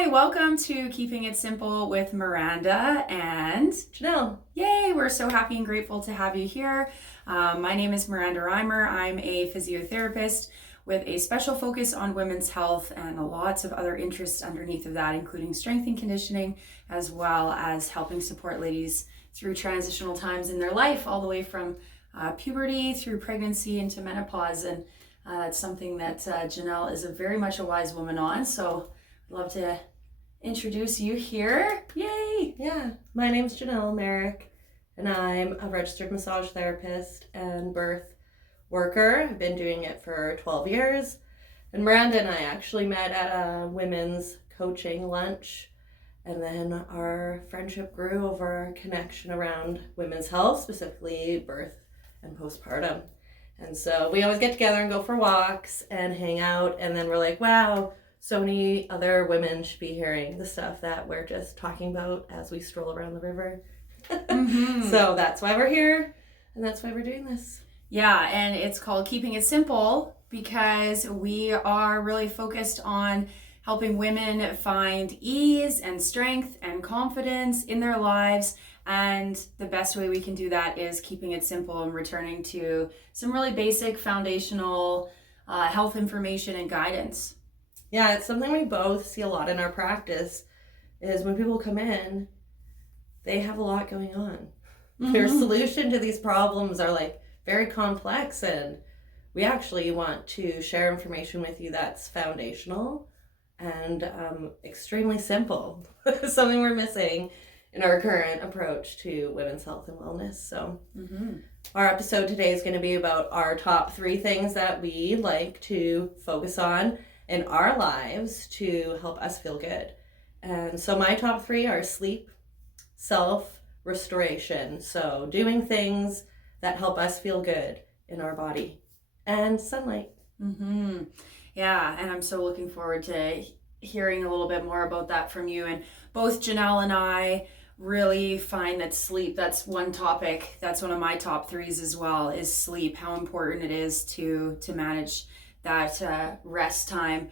Hi, welcome to Keeping It Simple with Myranda and Jenel. Yay, we're so happy and grateful to have you here. My name is Myranda Reimer. I'm a physiotherapist with a special focus on women's health and lots of other interests underneath of that, including strength and conditioning, as well as helping support ladies through transitional times in their life, all the way from puberty through pregnancy into menopause. And that's something that Jenel is very much a wise woman on. So I'd love to introduce you here. Yay! Yeah, my name's Jenel Maruk, and I'm a registered massage therapist and birth worker. I've been doing it for 12 years. And Myranda and I actually met at a women's coaching lunch, and then our friendship grew over connection around women's health, specifically birth and postpartum. And so we always get together and go for walks and hang out, and then we're like, wow, so many other women should be hearing the stuff that we're just talking about as we stroll around the river. So that's why we're here, and that's why we're doing this. Yeah, and it's called Keeping It Simple because we are really focused on helping women find ease and strength and confidence in their lives. And the best way we can do that is keeping it simple and returning to some really basic foundational health information and guidance. Yeah, it's something we both see a lot in our practice is when people come in, they have a lot going on. Their solution to these problems are like very complex, and we actually want to share information with you that's foundational and extremely simple. Something we're missing in our current approach to women's health and wellness. So our episode today is going to be about our top 3 things that we like to focus on in our lives to help us feel good. And so my top 3 are sleep, self-restoration, so doing things that help us feel good in our body, and sunlight. Yeah, and I'm so looking forward to hearing a little bit more about that from you. And both Jenel and I really find that sleep, that's one topic, that's one of my top 3s as well, is sleep, how important it is to manage that rest time.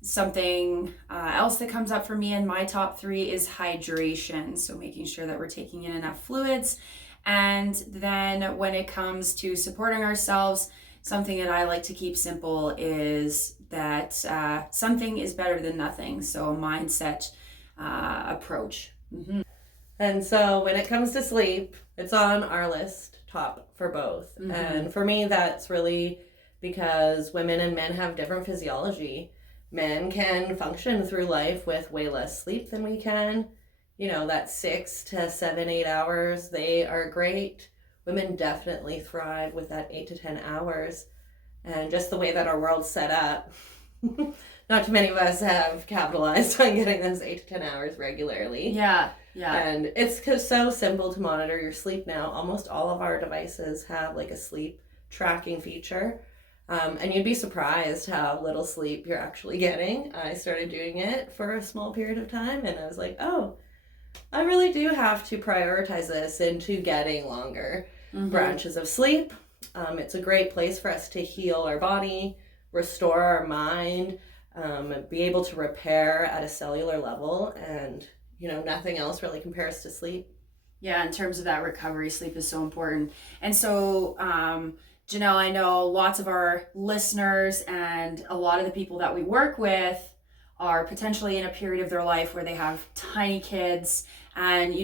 Something else that comes up for me in my top 3 is hydration. So making sure that we're taking in enough fluids. And then when it comes to supporting ourselves, something that I like to keep simple is that something is better than nothing. So a mindset approach. And so when it comes to sleep, it's on our list top for both. And for me, that's really because women and men have different physiology. Men can function through life with way less sleep than we can. You know, that 6 to 7, 8 hours, they are great. Women definitely thrive with that 8 to 10 hours. And just the way that our world's set up, not too many of us have capitalized on getting those 8 to 10 hours regularly. Yeah. And it's so simple to monitor your sleep now. Almost all of our devices have like a sleep tracking feature. And you'd be surprised how little sleep you're actually getting. I started doing it for a small period of time, and I was like, oh, I really do have to prioritize this into getting longer branches of sleep. It's a great place for us to heal our body, restore our mind, be able to repair at a cellular level, and nothing else really compares to sleep. Yeah, in terms of that recovery, sleep is so important. And so Jenel, I know lots of our listeners and a lot of the people that we work with are potentially in a period of their life where they have tiny kids, and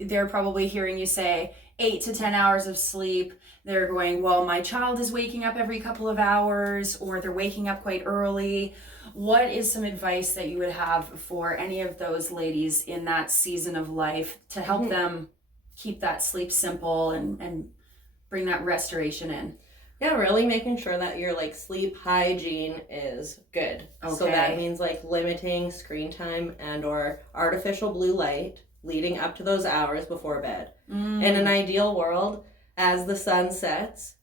they're probably hearing you say 8 to 10 hours of sleep. They're going, well, my child is waking up every couple of hours, or they're waking up quite early. What is some advice that you would have for any of those ladies in that season of life to help them keep that sleep simple and bring that restoration in? Yeah, really making sure that your sleep hygiene is good. Okay. So that means limiting screen time and or artificial blue light leading up to those hours before bed. In an ideal world, as the sun sets,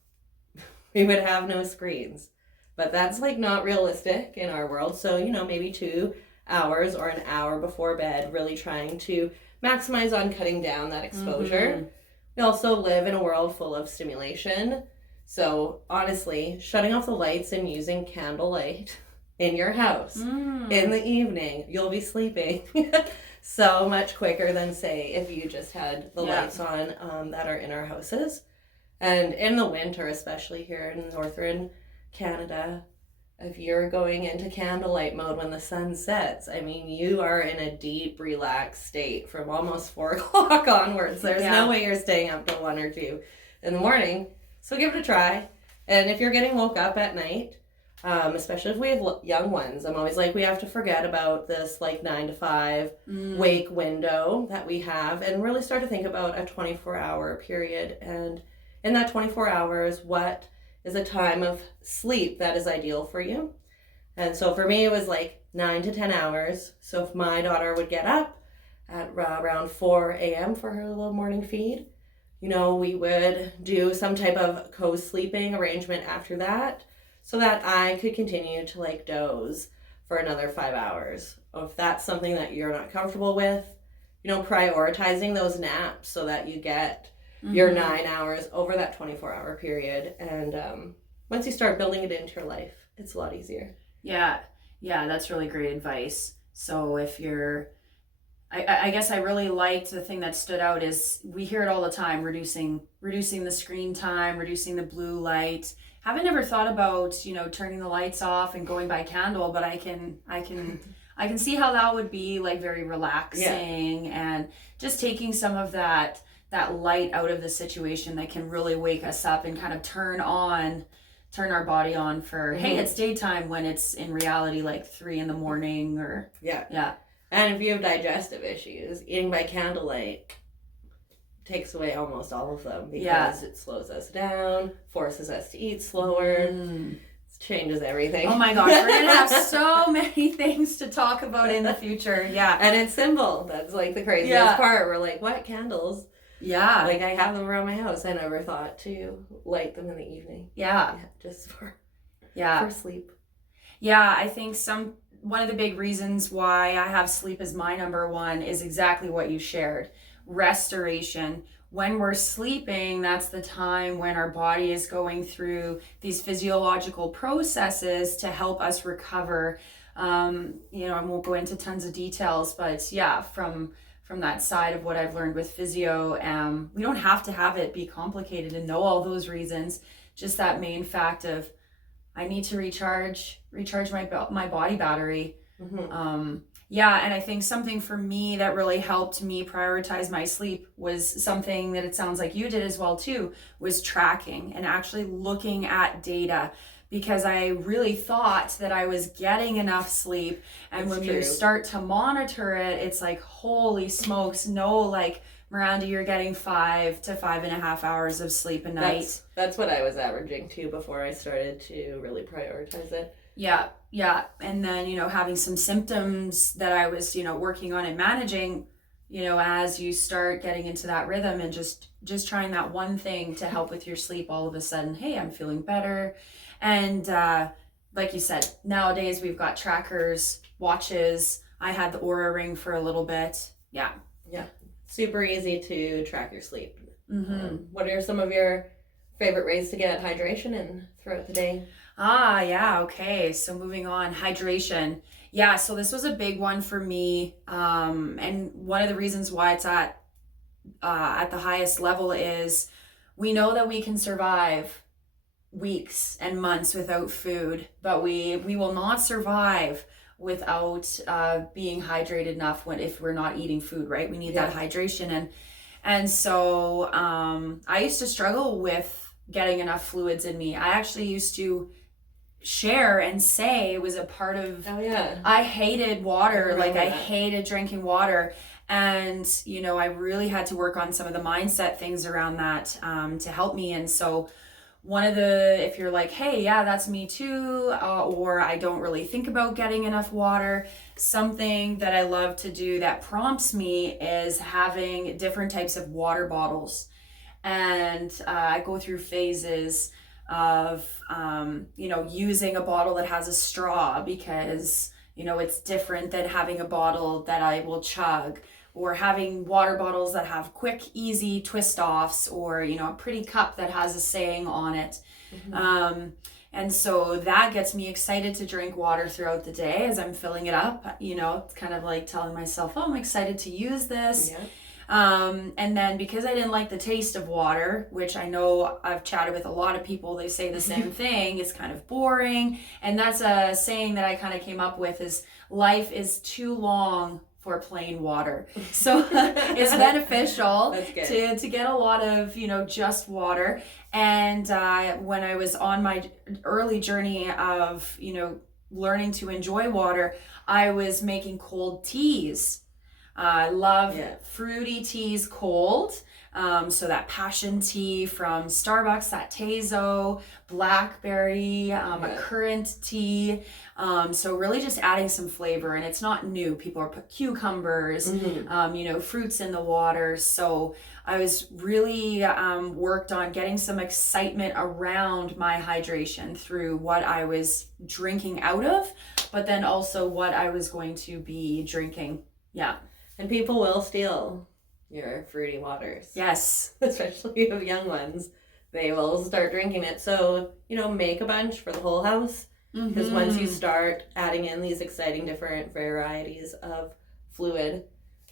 we would have no screens. But that's not realistic in our world. So, maybe 2 hours or an hour before bed, really trying to maximize on cutting down that exposure. We also live in a world full of stimulation. So honestly, shutting off the lights and using candlelight in your house in the evening, you'll be sleeping so much quicker than, say, if you just had the lights on that are in our houses. And in the winter, especially here in northern Canada, if you're going into candlelight mode when the sun sets, I mean, you are in a deep, relaxed state from almost 4 o'clock onwards. There's no way you're staying up till 1 or 2 in the morning. So give it a try. And if you're getting woke up at night, especially if we have young ones, I'm always like, we have to forget about this like 9 to 5 wake window that we have and really start to think about a 24-hour period. And in that 24 hours, what is a time of sleep that is ideal for you? And so for me, it was like 9 to 10 hours. So if my daughter would get up at around 4 a.m. for her little morning feed, you know, we would do some type of co-sleeping arrangement after that so that I could continue to like doze for another 5 hours. If that's something that you're not comfortable with, you know, prioritizing those naps so that you get your 9 hours over that 24-hour period. And once you start building it into your life, it's a lot easier. Yeah, that's really great advice. So if you're, I guess I really liked the thing that stood out is we hear it all the time, reducing the screen time, reducing the blue light. Haven't ever thought about, you know, turning the lights off and going by candle, but I can see how that would be like very relaxing and just taking some of that light out of the situation that can really wake us up and kind of turn our body on for hey, it's daytime when it's in reality like 3 a.m. or and if you have digestive issues, eating by candlelight takes away almost all of them because it slows us down, forces us to eat slower, changes everything. Oh my gosh, we're gonna have so many things to talk about in the future. And it's simple. That's like the craziest part. We're like, what candles? Like I have them around my house. I never thought to light them in the evening. Just for sleep. I think one of the big reasons why I have sleep as my number one is exactly what you shared. Restoration. When we're sleeping, that's the time when our body is going through these physiological processes to help us recover. You know, I won't go into tons of details, but from that side of what I've learned with physio, we don't have to have it be complicated and know all those reasons. Just that main fact of I need to recharge my body battery. And I think something for me that really helped me prioritize my sleep was something that it sounds like you did as well too, was tracking and actually looking at data. Because I really thought that I was getting enough sleep. And when you start to monitor it, it's like, holy smokes, no, like, Myranda, you're getting 5 to 5.5 hours of sleep a night. That's what I was averaging too before I started to really prioritize it. Yeah. And then, you know, having some symptoms that I was, you know, working on and managing, you know, as you start getting into that rhythm and just trying that one thing to help with your sleep, all of a sudden, hey, I'm feeling better. And like you said, nowadays we've got trackers, watches. I had the Aura Ring for a little bit. Yeah. Super easy to track your sleep. What are some of your favorite ways to get hydration in throughout the day? Okay. So moving on, hydration. So this was a big one for me. And one of the reasons why it's at the highest level is we know that we can survive weeks and months without food, but we will not survive without being hydrated enough if we're not eating food, right? We need that hydration. And so I used to struggle with getting enough fluids in me. I actually used to share and say it was a part of I hated water. I hated drinking water. And, you know, I really had to work on some of the mindset things around that to help me. And so if you're like, hey, that's me too, or I don't really think about getting enough water, something that I love to do that prompts me is having different types of water bottles. And I go through phases of, you know, using a bottle that has a straw because, you know, it's different than having a bottle that I will chug, or having water bottles that have quick, easy twist offs, or, you know, a pretty cup that has a saying on it. And so that gets me excited to drink water throughout the day as I'm filling it up. It's kind of like telling myself, oh, I'm excited to use this. Yeah. And then because I didn't like the taste of water, which I know I've chatted with a lot of people, they say the same thing, it's kind of boring. And that's a saying that I kind of came up with is life is too long for plain water. So it's beneficial to get a lot of, just water. And when I was on my early journey of, learning to enjoy water, I was making cold teas. I love fruity teas cold. So that passion tea from Starbucks, that Tezo, blackberry, a currant tea. So really just adding some flavor, and it's not new. People are put cucumbers, fruits in the water. So I was really worked on getting some excitement around my hydration through what I was drinking out of, but then also what I was going to be drinking. Yeah. And people will steal your fruity waters. Yes. Especially if you have young ones. They will start drinking it. So, make a bunch for the whole house. Because once you start adding in these exciting different varieties of fluid,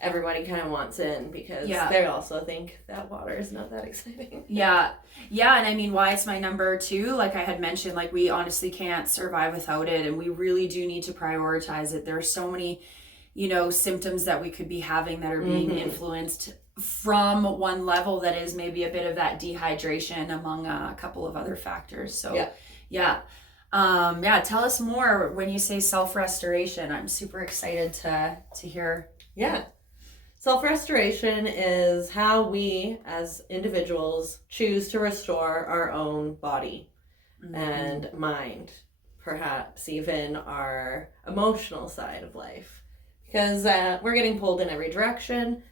everybody kind of wants in because they also think that water is not that exciting. Yeah. And I mean, why it's my number 2, like I had mentioned, like we honestly can't survive without it. And we really do need to prioritize it. There are so many symptoms that we could be having that are being influenced from one level that is maybe a bit of that dehydration among a couple of other factors. So tell us more when you say self-restoration. I'm super excited to hear. Yeah. Self-restoration is how we as individuals choose to restore our own body and mind, perhaps even our emotional side of life. Because we're getting pulled in every direction.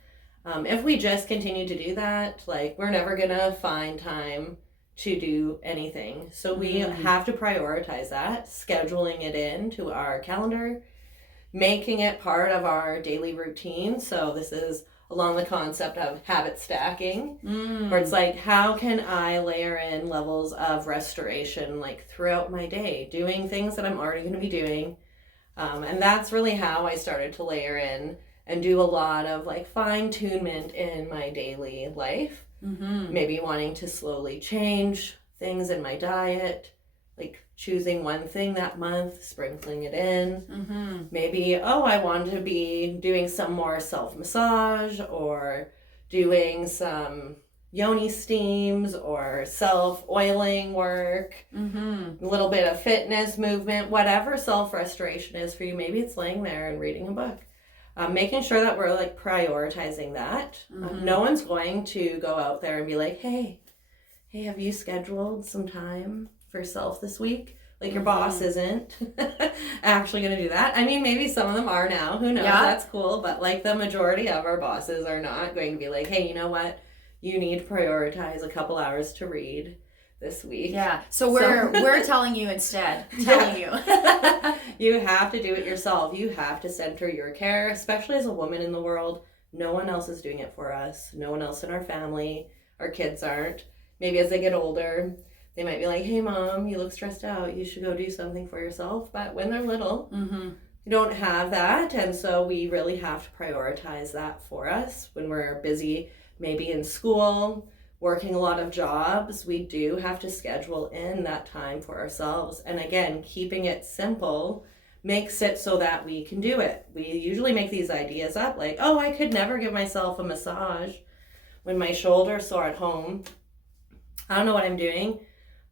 If we just continue to do that, we're never going to find time to do anything. So we have to prioritize that, scheduling it into our calendar, making it part of our daily routine. So this is along the concept of habit stacking, where it's how can I layer in levels of restoration throughout my day, doing things that I'm already going to be doing. And that's really how I started to layer in and do a lot of fine-tunement in my daily life. Maybe wanting to slowly change things in my diet, choosing one thing that month, sprinkling it in. Maybe, I want to be doing some more self-massage or doing some yoni steams or self-oiling work, a little bit of fitness movement, whatever self-restoration is for you. Maybe it's laying there and reading a book. Making sure that we're prioritizing that. No one's going to go out there and be like, hey, have you scheduled some time for self this week? Your boss isn't actually going to do that. I mean, maybe some of them are now. Who knows? Yeah. That's cool. But the majority of our bosses are not going to be like, hey, you know what? You need to prioritize a couple hours to read this week. Yeah. So we're telling you instead. You. You have to do it yourself. You have to center your care, especially as a woman in the world. No one else is doing it for us. No one else in our family. Our kids aren't. Maybe as they get older, they might be like, hey, Mom, you look stressed out. You should go do something for yourself. But when they're little, you don't have that. And so we really have to prioritize that for us when we're busy, maybe in school, working a lot of jobs. We do have to schedule in that time for ourselves. And again, keeping it simple makes it so that we can do it. We usually make these ideas up I could never give myself a massage when my shoulder's sore at home. I don't know what I'm doing.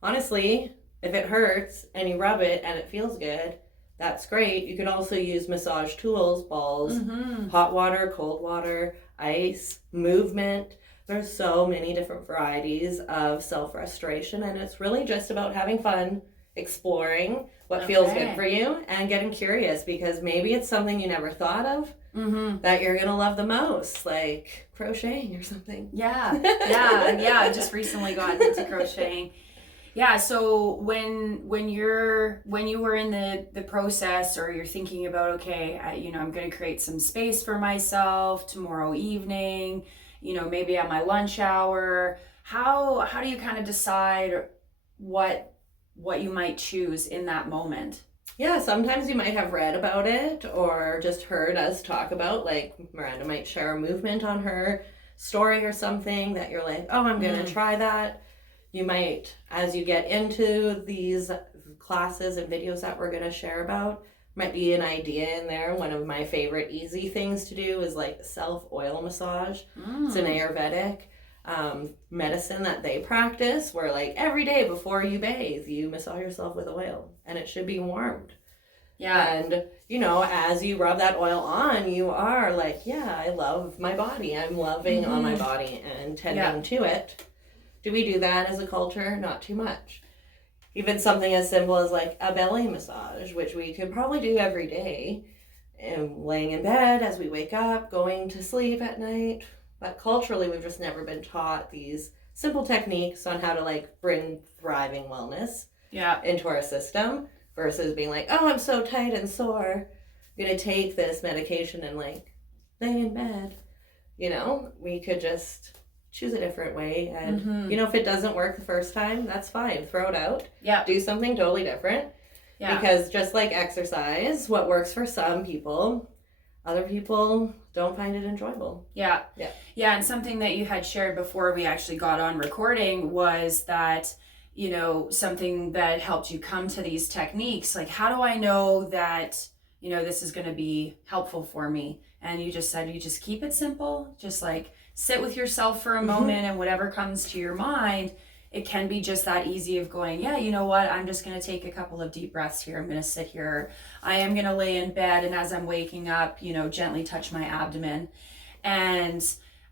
Honestly, if it hurts and you rub it and it feels good, that's great. You could also use massage tools, balls, hot water, cold water, ice, movement. There's so many different varieties of self-restoration, and it's really just about having fun, exploring what feels good for you, and getting curious, because maybe it's something you never thought of that you're gonna love the most, like crocheting or something. Yeah. I just recently got into crocheting. Yeah, so when you were in the process, or you're thinking about, okay, I'm going to create some space for myself tomorrow evening, maybe at my lunch hour, how do you kind of decide what what you might choose in that moment. Yeah, sometimes you might have read about it or just heard us talk about, like Myranda might share a movement on her story or something that you're like, oh, I'm going to try that. You might, as you get into these classes and videos that we're going to share about, might be an idea in there. One of my favorite easy things to do is like self-oil massage. It's an Ayurvedic medicine that they practice where like every day before you bathe, you massage yourself with oil and it should be warmed. Yeah. And, you know, as you rub that oil on, you are like, yeah, I love my body. I'm loving on my body and tending to it. Do we do that as a culture? Not too much. Even something as simple as like a belly massage, which we could probably do every day, and laying in bed as we wake up, going to sleep at night. But culturally, we've just never been taught these simple techniques on how to like bring thriving wellness into our system versus being like, oh, I'm so tight and sore. I'm going to take this medication and like lay in bed. You know, we could just choose a different way. And, you know, if it doesn't work the first time, that's fine. Throw it out. Yeah. Do something totally different. Yeah. Because just like exercise, what works for some people, other people don't find it enjoyable. Yeah. And something that you had shared before we actually got on recording was that, you know, something that helped you come to these techniques. Like, how do I know that, you know, this is going to be helpful for me? And you just said, you just keep it simple. Just like sit with yourself for a moment, and whatever comes to your mind, it can be just that easy of going, yeah, you know what, I'm just going to take a couple of deep breaths here. I'm going to sit here. I am going to lay in bed, and as I'm waking up, you know, gently touch my abdomen. And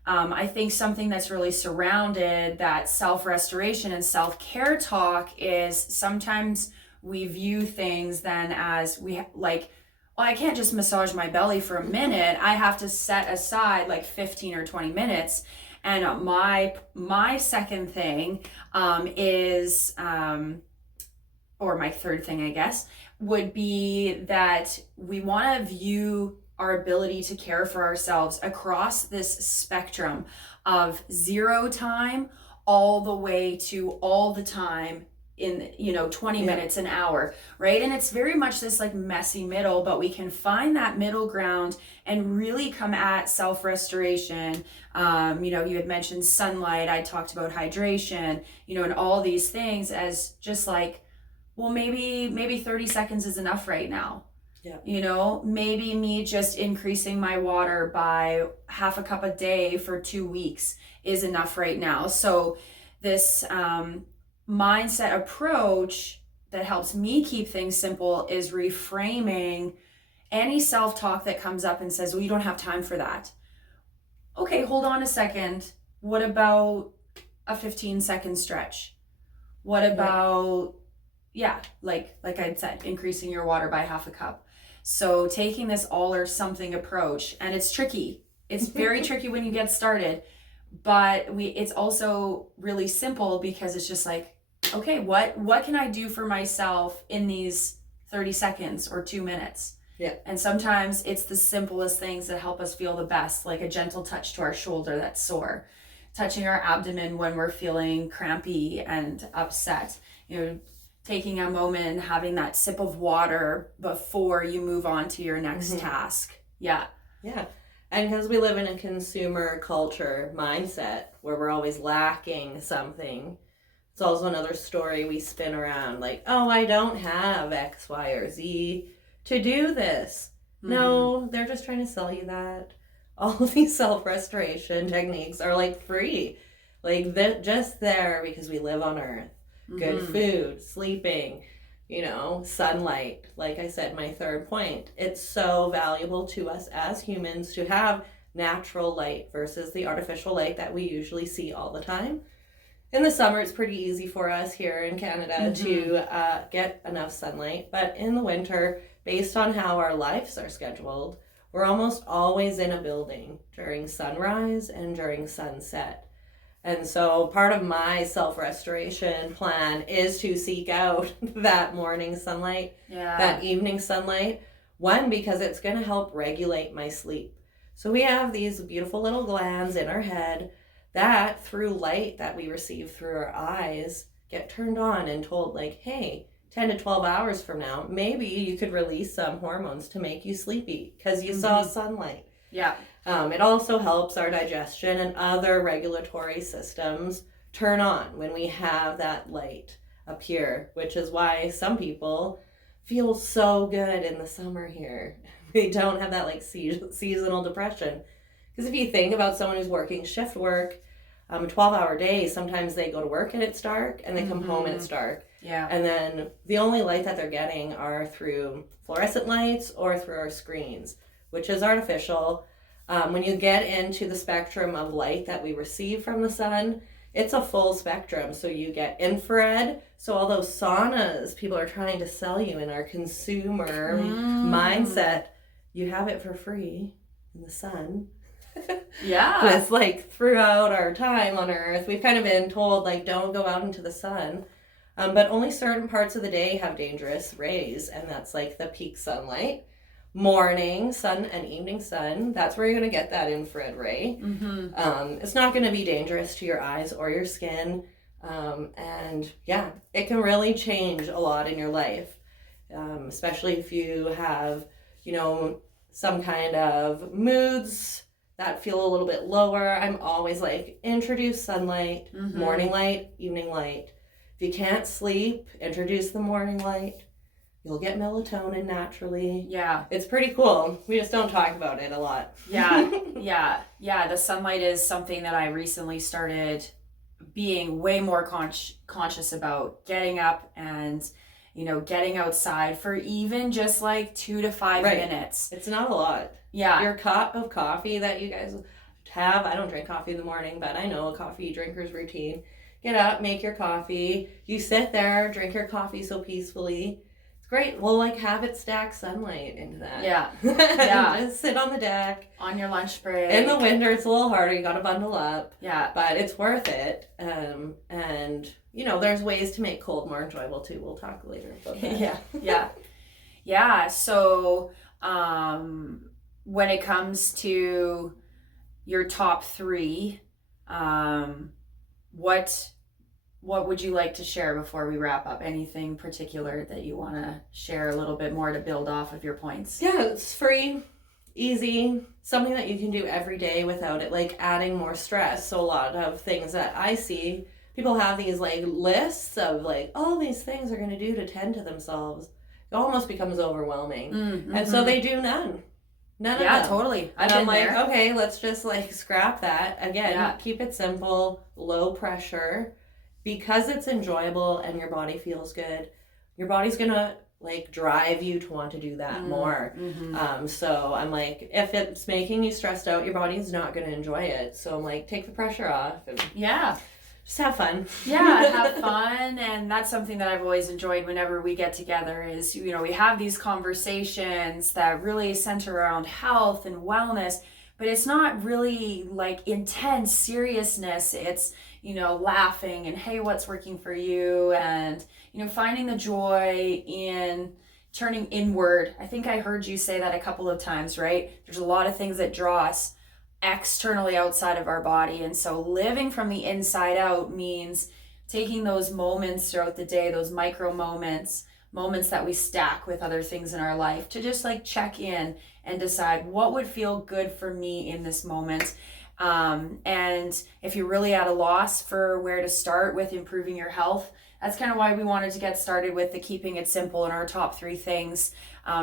I think something that's really surrounded that self-restoration and self-care talk is sometimes we view things then as well, I can't just massage my belly for a minute. I have to set aside like 15 or 20 minutes. And my second thing is, or my third thing, I guess, would be that we want to view our ability to care for ourselves across this spectrum of 0 time all the way to all the time in, you know, 20 minutes, an hour, right? And it's very much this like messy middle, but we can find that middle ground and really come at self-restoration. You know, you had mentioned sunlight, I talked about hydration, you know, and all these things as just like, well, maybe 30 seconds is enough right now. Yeah. You know, maybe me just increasing my water by half a cup a day for 2 weeks is enough right now. So this mindset approach that helps me keep things simple is reframing any self-talk that comes up and says, well, you don't have time for that. Okay, hold on a second. What about a 15-second stretch? What about, like I said, increasing your water by half a cup? So taking this all or something approach, and it's tricky. It's very tricky when you get started, but it's also really simple because it's just like, okay, what can I do for myself in these 30 seconds or 2 minutes? Yeah. And sometimes it's the simplest things that help us feel the best, like a gentle touch to our shoulder that's sore, touching our abdomen when we're feeling crampy and upset, you know, taking a moment and having that sip of water before you move on to your next task. Yeah. And because we live in a consumer culture mindset where we're always lacking something, it's also another story we spin around like, oh, I don't have X, Y, or Z to do this. No, they're just trying to sell you that. All of these self-restoration techniques are like free. Like they're just there because we live on Earth. Good food, sleeping, you know, sunlight. Like I said, my third point, it's so valuable to us as humans to have natural light versus the artificial light that we usually see all the time. In the summer, it's pretty easy for us here in Canada to get enough sunlight. But in the winter, based on how our lives are scheduled, we're almost always in a building during sunrise and during sunset. And so part of my self-restoration plan is to seek out that morning sunlight, that evening sunlight. One, because it's going to help regulate my sleep. So we have these beautiful little glands in our head that through light that we receive through our eyes get turned on and told like, hey, 10 to 12 hours from now, maybe you could release some hormones to make you sleepy because you saw sunlight. Yeah. It also helps our digestion and other regulatory systems turn on when we have that light appear, which is why some people feel so good in the summer here. They don't have that like seasonal depression. Because if you think about someone who's working shift work, 12-hour days, sometimes they go to work and it's dark and they come home and it's dark. Yeah. And then the only light that they're getting are through fluorescent lights or through our screens, which is artificial. When you get into the spectrum of light that we receive from the sun, it's a full spectrum. So you get infrared. So all those saunas people are trying to sell you in our consumer mindset, you have it for free in the sun. Yeah. But it's like throughout our time on Earth, we've kind of been told like, don't go out into the sun. But only certain parts of the day have dangerous rays. And that's like the peak sunlight. Morning sun and evening sun, that's where you're going to get that infrared ray. It's not going to be dangerous to your eyes or your skin. And yeah, it can really change a lot in your life, especially if you have, you know, some kind of moods that feel a little bit lower. I'm always like, introduce sunlight, morning light, evening light. If you can't sleep, introduce the morning light. You'll get melatonin naturally. Yeah. It's pretty cool. We just don't talk about it a lot. Yeah. The sunlight is something that I recently started being way more conscious about, getting up and, you know, getting outside for even just like 2 to 5 minutes. It's not a lot. Yeah. Your cup of coffee that you guys have, I don't drink coffee in the morning, but I know a coffee drinker's routine. Get up, make your coffee. You sit there, drink your coffee so peacefully. Great. We'll like have it stack sunlight into that. Yeah. Just sit on the deck. On your lunch break. In the winter, it's a little harder. You got to bundle up. Yeah. But it's worth it. And, you know, there's ways to make cold more enjoyable too. We'll talk later about that. Yeah. So, when it comes to your top 3, what would you like to share before we wrap up? Anything particular that you want to share a little bit more to build off of your points? Yeah, it's free, easy, something that you can do every day without it like adding more stress. So a lot of things that I see, people have these like lists of like, all these things are going to do to tend to themselves. It almost becomes overwhelming. And so they do none. None of them. Yeah, totally. And I'm like, okay, let's just like scrap that. Again, keep it simple, low pressure. Because it's enjoyable and your body feels good, your body's gonna like drive you to want to do that more. So I'm like, if it's making you stressed out, your body's not gonna enjoy it. So I'm like, take the pressure off and just have fun. Have fun. And that's something that I've always enjoyed whenever we get together is, you know, we have these conversations that really center around health and wellness, but it's not really like intense seriousness. It's, you know, laughing and, hey, what's working for you? And, you know, finding the joy in turning inward. I think I heard you say that a couple of times, right? There's a lot of things that draw us externally outside of our body. And so living from the inside out means taking those moments throughout the day, those micro moments that we stack with other things in our life to just like check in and decide what would feel good for me in this moment. And if you're really at a loss for where to start with improving your health, that's kind of why we wanted to get started with the keeping it simple in our top 3 things,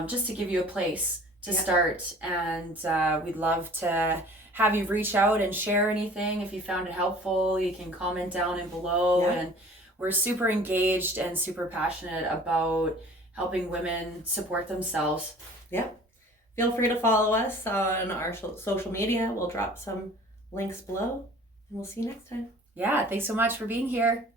just to give you a place to start. And we'd love to have you reach out and share anything. If you found it helpful, you can comment down and below. And we're super engaged and super passionate about helping women support themselves. Feel free to follow us on our social media. We'll drop some links below, and we'll see you next time. Thanks so much for being here.